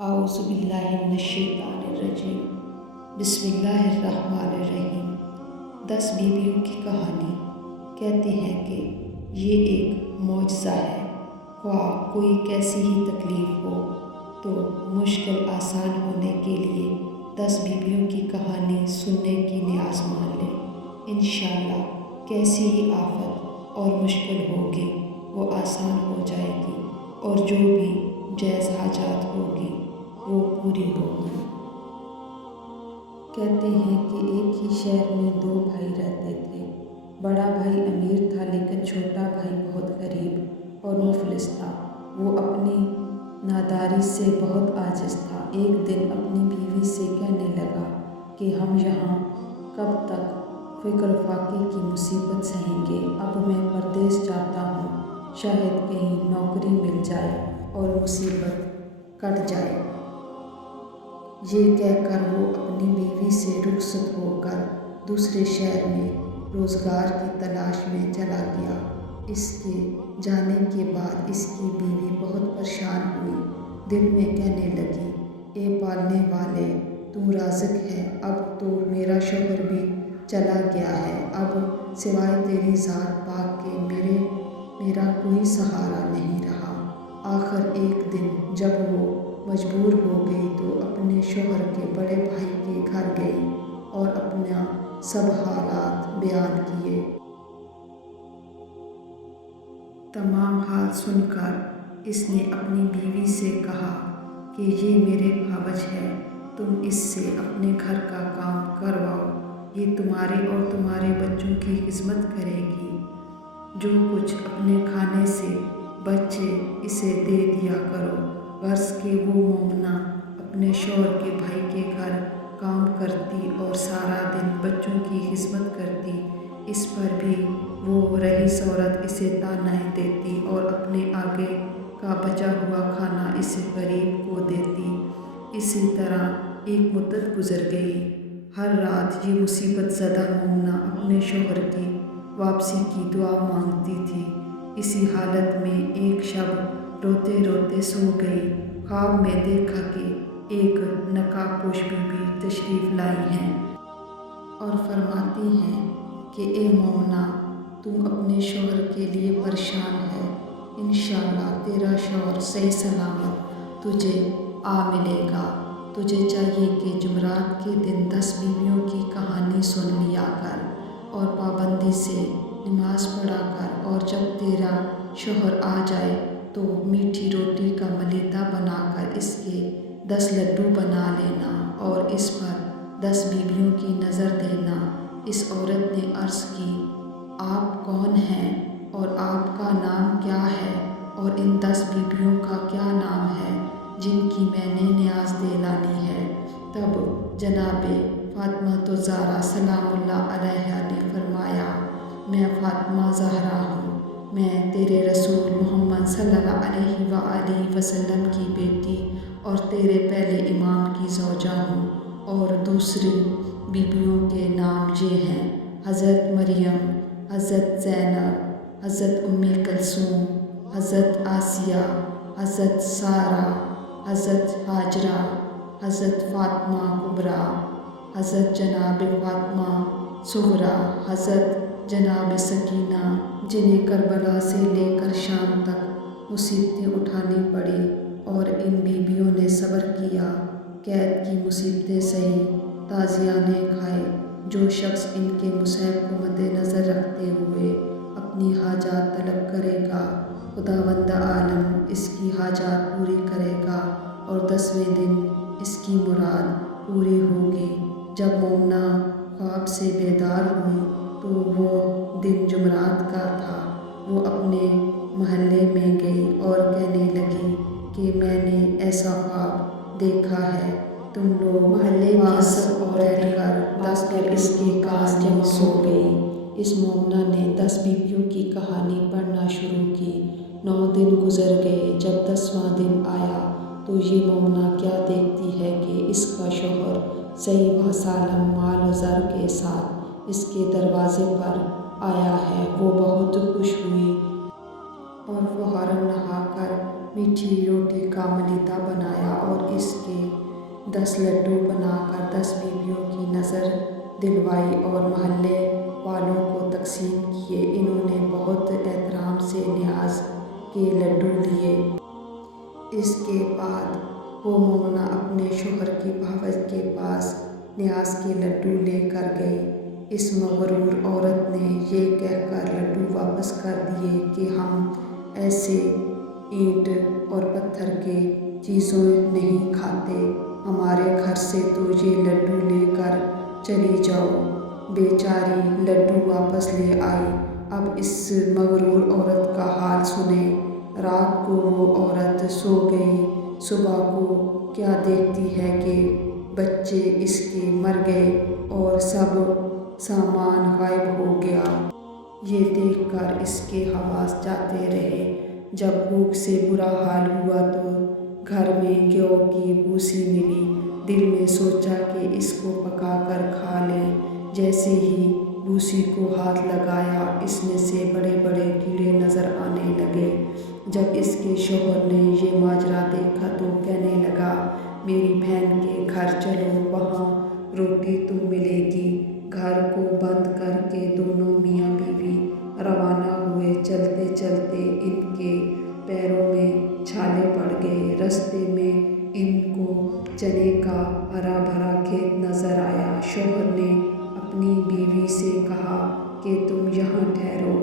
اعوذ باللہ من الشیطان الرجیم بسم اللہ الرحمن الرحیم 10 بیویوں کی کہانی۔ کہتے ہیں کہ یہ ایک معجزہ ہے، خواہ کوئی کیسی ہی تکلیف ہو تو مشکل آسان ہونے کے لیے 10 بیویوں کی کہانی سننے کی نیاز مان لیں۔ انشاءاللہ کیسی ہی آفت اور مشکل ہوگی وہ آسان ہو جائے گی، اور جو بھی جائز حاجات ہوگی وہ پوری ہوگی۔ کہتے ہیں کہ ایک ہی شہر میں 2 بھائی رہتے تھے۔ بڑا بھائی امیر تھا لیکن چھوٹا بھائی بہت غریب اور مفلس تھا۔ وہ اپنی ناداری سے بہت عاجز تھا۔ ایک دن اپنی بیوی سے کہنے لگا کہ ہم یہاں کب تک فقر فاقے کی مصیبت سہیں گے؟ اب میں پردیس جاتا ہوں، شاید کہیں نوکری مل جائے اور مصیبت کٹ جائے۔ یہ کہہ کر وہ اپنی بیوی سے رخصت ہو کر دوسرے شہر میں روزگار کی تلاش میں چلا گیا۔ اس کے جانے کے بعد اس کی بیوی بہت پریشان ہوئی، دل میں کہنے لگی، اے پالنے والے، تو رازق ہے، اب تو میرا شوہر بھی چلا گیا ہے، اب سوائے تیری ذات پاک کے میرا کوئی سہارا نہیں رہا۔ آخر ایک دن جب وہ مجبور ہو گئی تو اپنے شوہر کے بڑے بھائی کے گھر گئی اور اپنا سب حالات بیان کیے۔ تمام حال سن کر اس نے اپنی بیوی سے کہا کہ یہ میرے بھاوج ہے، تم اس سے اپنے گھر کا کام کرواؤ، یہ تمہارے اور تمہارے بچوں کی خدمت کرے گی، جو کچھ اپنے کھانے سے بچے اسے دے دیا کرو۔ غرض کہ وہ مومنہ اپنے شوہر کے بھائی کے گھر کام کرتی اور سارا دن بچوں کی خدمت کرتی، اس پر بھی وہ رئیس عورت اسے طعنہ دیتی اور اپنے آگے کا بچا ہوا کھانا اس غریب کو دیتی۔ اسی طرح ایک مدت گزر گئی۔ ہر رات یہ مصیبت زدہ مومنہ اپنے شوہر کی واپسی کی دعا مانگتی تھی۔ اسی حالت میں ایک شب روتے روتے سو گئی۔ خواب میں دیکھا کہ ایک نقاب پوش بیوی تشریف لائی ہیں اور فرماتی ہیں کہ اے مومنہ، تم اپنے شوہر کے لیے پریشان ہے، انشاءاللہ تیرا شوہر صحیح سلامت تجھے آ ملے گا۔ تجھے چاہیے کہ جمعرات کے دن 10 بیویوں کی کہانی سن لیا کر اور پابندی سے نماز پڑھا کر، اور جب تیرا شوہر آ جائے تو میٹھی روٹی کا ملیدہ بنا کر اس کے 10 لڈو بنا لینا اور اس پر 10 بیویوں کی نظر دینا۔ اس عورت نے عرض کی، آپ کون ہیں اور آپ کا نام کیا ہے اور ان 10 بیویوں کا کیا نام ہے جن کی میں نے نیاز دلانی ہے؟ تب جناب فاطمہ الزہرا سلام اللہ علیہا نے فرمایا، میں فاطمہ زہرا ہوں، میں تیرے رسول محمد صلی اللہ علیہ وآلہ وسلم کی بیٹی اور تیرے پہلے امام کی زوجہ ہوں، اور دوسری بیویوں کے نام یہ ہیں: حضرت مریم، حضرت زینب، حضرت ام کلثوم، حضرت آسیہ، حضرت سارہ، حضرت ہاجرہ، حضرت فاطمہ کبریٰ، حضرت جناب فاطمہ صغریٰ، حضرت جناب سکینہ، جنہیں کربلا سے لے کر شام تک مصیبتیں اٹھانی پڑیں اور ان بیویوں نے صبر کیا، قید کی مصیبتیں سہی، تازیانے کھائے۔ جو شخص ان کے مصائب کو مد نظر رکھتے ہوئے اپنی حاجات طلب کرے گا، خداوند عالم اس کی حاجات پوری کرے گا اور 10ویں دن اس کی مراد پوری ہوگی۔ جب مومنہ خواب سے بیدار ہوئی تو وہ دن جمعرات کا تھا۔ وہ اپنے محلے میں گئی اور کہنے لگی کہ میں نے ایسا خواب دیکھا ہے، تم لوگ محلے کی سب عورتیں بیٹھ کر اس کی کہانی سو گئی۔ اس مومنہ نے 10 بیویوں کی کہانی پڑھنا شروع کی۔ 9 دن گزر گئے۔ جب 10واں دن آیا تو یہ مومنہ کیا دیکھتی ہے کہ اس کا شوہر صحیح و سالم مال و زر کے ساتھ اس کے دروازے پر آیا ہے۔ وہ بہت خوش ہوئی اور فوراً نہا کر میٹھی روٹی کا ملیدہ بنایا اور اور اس کے 10 لڈو بنا کر 10 بیویوں کی نظر دلوائی اور محلے والوں کو تقسیم کیے۔ انہوں نے بہت احترام سے نیاز کے لڈو لیے۔ اس کے بعد وہ مومنہ اپنے شوہر کی بھاوج کے پاس نیاز کے لڈو لے کر گئی۔ اس مغرور عورت نے یہ کہہ کر لڈو واپس کر دیے کہ ہم ایسے اینٹ اور پتھر کے چیزیں نہیں کھاتے، ہمارے گھر سے تو یہ لڈو لے کر چلی جاؤ۔ بیچاری لڈو واپس لے آئی۔ اب اس مغرور عورت کا حال سنیں۔ رات کو وہ عورت سو گئی، صبح کو کیا دیکھتی ہے کہ بچے اس کے مر گئے اور سب سامان غائب ہو گیا۔ یہ دیکھ کر اس کے حواس جاتے رہے۔ جب بھوک سے برا حال ہوا تو گھر میں گیہوں کی بھوسی ملی۔ دل میں سوچا کہ اس کو پکا کر کھا لیں۔ جیسے ہی بھوسی کو ہاتھ لگایا، اس میں سے بڑے بڑے کیڑے نظر آنے لگے۔ جب اس کے شوہر نے یہ ماجرا دیکھا تو کہنے لگا، میری بہن کے گھر چلو، وہاں روٹی تو ملے گی۔ گھر کو بند کر کے دونوں میاں بیوی روانہ ہوئے۔ چلتے چلتے ان کے پیروں میں چھالے پڑ گئے۔ رستے میں ان کو چنے کا ہرا بھرا کھیت نظر آیا۔ شوہر نے اپنی بیوی سے کہا کہ تم یہاں ٹھہرو،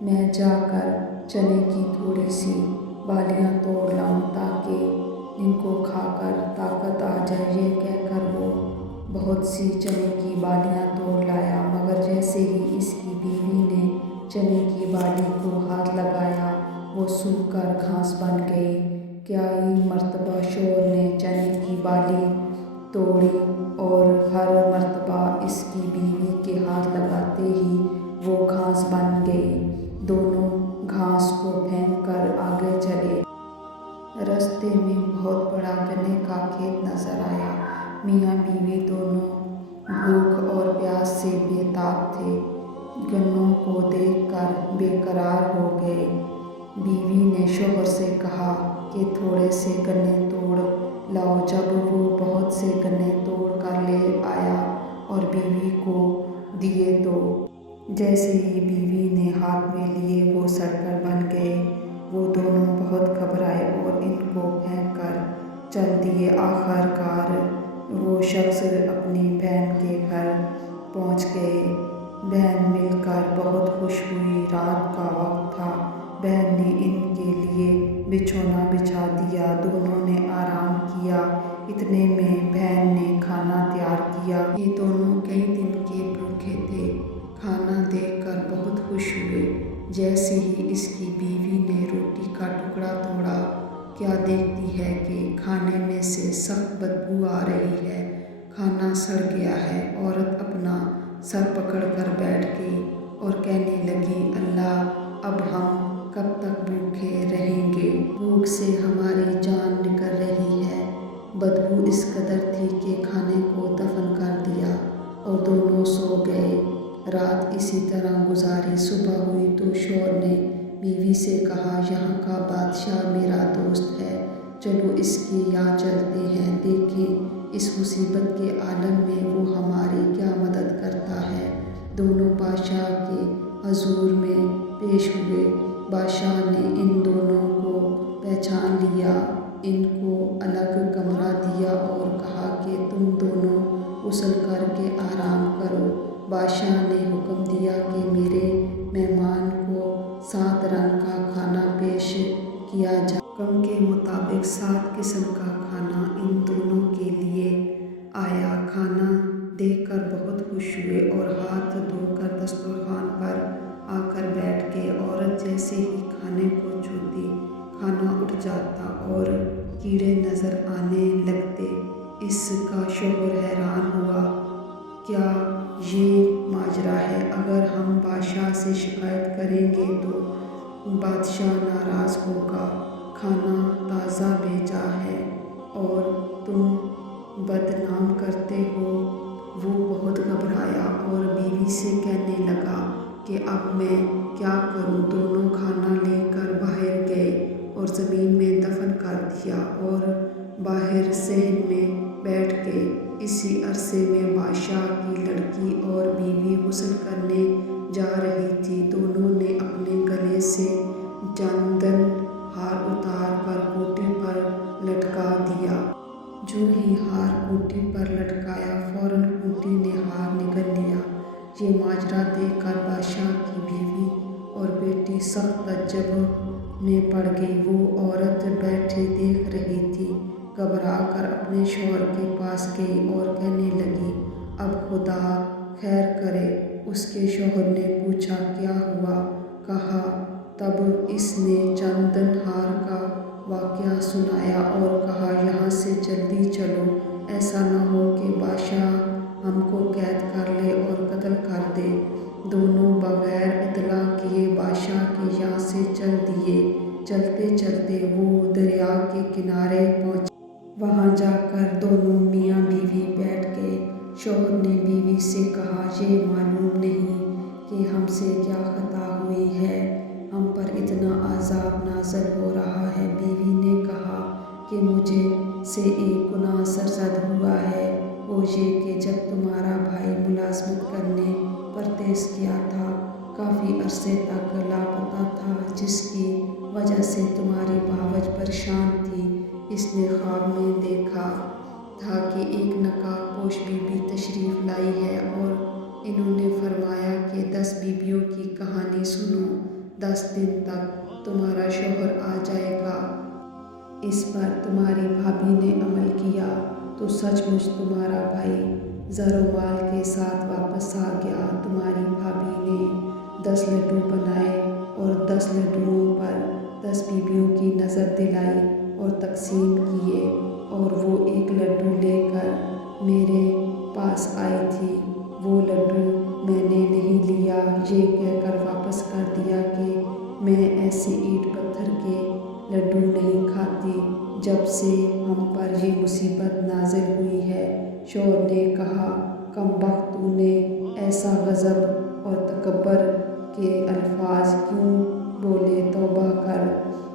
میں جا کر چنے کی تھوڑی سی بالیاں توڑ لاؤں تاکہ ان کو کھا کر طاقت آ جائے۔ یہ کہہ کر وہ بہت سی چنے کی بالیاں توڑ لایا، مگر جیسے ہی اس کی بیوی نے چنے کی بالی کو ہاتھ لگایا، وہ سوکھ کر گھاس بن گئی۔ کئی مرتبہ شوہر نے چنے کی بالی توڑی اور ہر مرتبہ اس کی بیوی کے ہاتھ لگاتے ہی وہ گھاس بن گئی۔ دونوں گھاس کو پھینک کر آگے چلے۔ رستے میں بہت بڑا گنے کا کھیت نظر آیا۔ میاں بیوی دونوں بھوک اور پیاس سے بے تاب تھے۔ گنوں کو دیکھ کر بے قرار ہو گئے۔ بیوی نے شوہر سے کہا کہ تھوڑے سے گنے توڑ لاؤ۔ جب وہ بہت سے گنے توڑ کر لے آیا اور بیوی کو دیے تو جیسے ہی بیوی نے ہاتھ میں لیے وہ سڑ کر بن گئے۔ وہ دونوں بہت گھبرائے اور ان کو پھینک کر چل دیے۔ آخر کار وہ شخص اپنی بہن کے گھر پہنچ گئے۔ بہن مل کر بہت خوش ہوئی۔ رات کا وقت تھا۔ بہن نے ان کے لیے بچھونا بچھا دیا۔ دونوں نے آرام کیا۔ اتنے میں بہن نے کھانا تیار کیا۔ یہ دونوں کئی دن کے بھوکے تھے۔ کھانا دیکھ کر بہت خوش ہوئے۔ جیسے ہی اس کی بیوی نے روٹی کا ٹکڑا توڑا، کیا دیکھتی ہے کہ کھانے میں سے سخت بدبو آ رہی ہے۔ کھانا سڑ گیا ہے۔ عورت اپنا سر پکڑ کر بیٹھ گئی اور کہنے لگی، اللہ، اب ہم کب تک بھوکے رہیں گے؟ بھوک سے ہماری جان نکل رہی ہے۔ بدبو اس قدر تھی کہ کھانے کو دفن کر دیا اور دونوں سو گئے۔ رات اسی طرح گزاری۔ صبح ہوئی تو شوہر نے بیوی سے کہا، یہاں کا بادشاہ میرا دوست ہے، چلو اس کے یہاں چلتے ہیں، دیکھیں اس مصیبت کے عالم میں وہ ہماری کیا مدد کرتا ہے۔ دونوں بادشاہ کے حضور میں پیش ہوئے۔ بادشاہ نے ان دونوں کو پہچان لیا، ان کو الگ کمرہ دیا اور کہا کہ تم دونوں غسل کر کے آرام کرو۔ بادشاہ نے حکم دیا کہ میرے مہمان کو 7 رنگ کا کھانا پیش کیا جائے۔ حکم کے مطابق 7 قسم کا کھانا ان دونوں کے لیے آیا۔ کھانا دیکھ کر بہت خوش ہوئے اور ہاتھ دھو کر دسترخوان پر آ کر بیٹھ گئے۔ عورت جیسے ہی کھانے کو چھوتی، کھانا اٹھ جاتا اور کیڑے نظر آنے لگتے۔ اس کا شوہر حیران ہوا، کیا یہ ماجرا ہے؟ اگر ہم بادشاہ سے شکایت کریں گے تو بادشاہ ناراض ہوگا۔ کھانا تازہ بھیجا ہے اور تم بدنام کرتے ہو۔ وہ بہت گھبرایا اور بیوی سے کہنے لگا کہ اب میں کیا کروں؟ دونوں کھانا لے کر باہر گئے اور زمین میں دفن کر دیا اور باہر صحن میں بیٹھ کے اسی عرصے میں بادشاہ کی لڑکی اور بیوی غسل کرنے جا رہی تھی۔ دونوں نے اپنے گلے سے چندن ہار اتار کر کھوٹی پر لٹکا دیا۔ جو ہی ہار کھوٹی پر لٹکایا فوراً کھوٹی نے ہار نگل لیا۔ یہ ماجرا دیکھ کر بادشاہ کی بیوی اور بیٹی سخت تعجب میں پڑ گئی۔ وہ عورت بیٹھے دیکھ رہی تھی، گھبرا کر اپنے شوہر کے پاس گئی اور کہنے لگی، اب خدا خیر کرے۔ اس کے شوہر نے پوچھا، کیا ہوا؟ کہا۔ تب اس نے چندن ہار کا واقعہ سنایا اور کہا، یہاں سے جلدی چلو، ایسا نہ ہو کہ بادشاہ ہم کو قید کر لے اور قتل کر دے۔ دونوں بغیر اطلاع کیے بادشاہ کے یہاں سے چل دیے۔ چلتے چلتے وہ دریا کے کنارے پہنچے۔ وہاں جا کر دونوں میاں بیوی بیٹھ گئے۔ شوہر نے بیوی سے کہا، یہ معلوم نہیں کہ ہم سے کیا خطا ہوئی ہے، ہم پر اتنا عذاب نازل ہو رہا ہے۔ بیوی نے کہا کہ مجھ سے ایک گناہ سرزد ہوا ہے، وہ یہ کہ جب تمہارا بھائی ملازمت کرنے پردیس گیا تھا، کافی عرصے تک لاپتہ تھا، جس کی وجہ سے تمہاری بھاوج پریشان تھی۔ اس نے خواب میں دیکھا تھا کہ ایک نقاب پوش بی بی تشریف لائی ہے اور انہوں نے فرمایا کہ 10 بیویوں کی کہانی سنو، 10 دن تک تمہارا شوہر آ جائے گا۔ اس پر تمہاری بھابی نے عمل کیا تو سچ مچ تمہارا بھائی زر و مال کے ساتھ واپس آ گیا۔ تمہاری بھابی نے 10 لڈو بنائے اور 10 لڈوؤں پر 10 بیویوں کی نظر دلائی اور تقسیم کیے، اور وہ ایک لڈو لے کر میرے پاس آئی تھی۔ وہ لڈو میں نے نہیں لیا، یہ کہہ کر واپس کر دیا کہ میں ایسے اینٹ پتھر کے لڈو نہیں کھاتی۔ جب سے ہم پر یہ مصیبت نازل ہوئی ہے۔ شوہر نے کہا، کم بخت، تو نے ایسا غضب اور تکبر کے الفاظ کیوں بولے؟ توبہ کر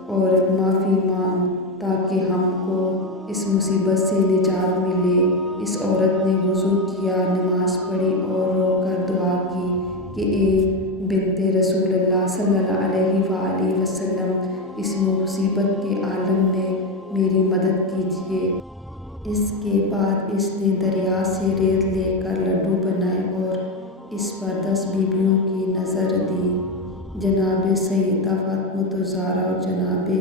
اور معافی مانگ تاکہ ہم کو اس مصیبت سے نجات ملے۔ اس عورت نے وضو کیا، نماز پڑھی اور رو کر دعا کی کہ اے بنت رسول اللہ صلی اللہ علیہ وآلہ وسلم، اس مصیبت کے عالم میں میری مدد کیجیے۔ اس کے بعد اس نے دریا سے ریت لے کر لڈو بنائے اور اس پر 10 بیویوں کی نظر دی۔ جناب سیدہ فاطمۃ الزہرا اور جناب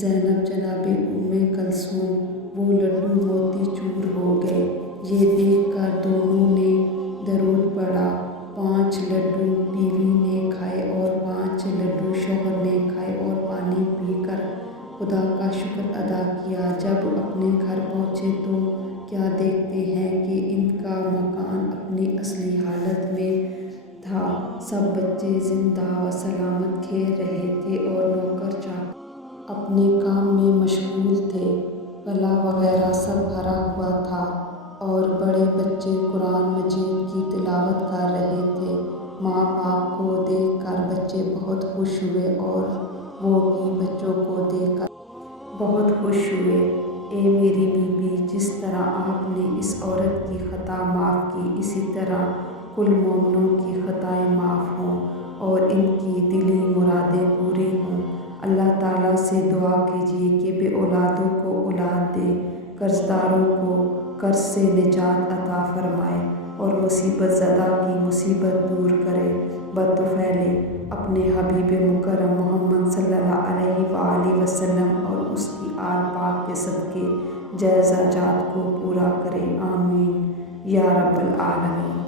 زینب، جناب ام کلثوم، وہ لڈو موتی چور ہو گئے۔ یہ دیکھ کر دونوں نے درود پڑھا۔ 5 لڈو بیوی نے کھائے اور 5 لڈو شوہر نے کھائے اور پانی پی کر خدا کا شکر ادا کیا۔ جب اپنے گھر پہنچے تو کیا دیکھتے ہیں کہ ان کا مکان اپنی اصلی حالت میں تھا۔ سب بچے زندہ و سلامت کھیل رہے تھے اور نوکر چاکر اپنے کام میں مشغول تھے۔ گلا وغیرہ سب بھرا ہوا تھا اور بڑے بچے قرآن مجید کی تلاوت کر رہے تھے۔ ماں باپ کو دیکھ کر بچے بہت خوش ہوئے اور وہ بھی بچوں کو دیکھ کر بہت خوش ہوئے۔ اے میری بی بی، جس طرح آپ نے اس عورت کی خطا معاف کی، اسی طرح کل مومنوں کی خطائیں معاف ہوں اور ان کی دلی مرادیں پوری ہوں۔ اللہ تعالیٰ سے دعا کیجیے کہ بے اولادوں کو اولاد دے، قرض داروں کو قرض سے نجات عطا فرمائے اور مصیبت زدہ کی مصیبت دور کرے۔ بطفیلِ اپنے حبیب مکرم محمد صلی اللہ علیہ وآلہ وسلم اور اس کی آل پاک کے صدقے جائزہ جات کو پورا کرے، آمین یا رب العالمین۔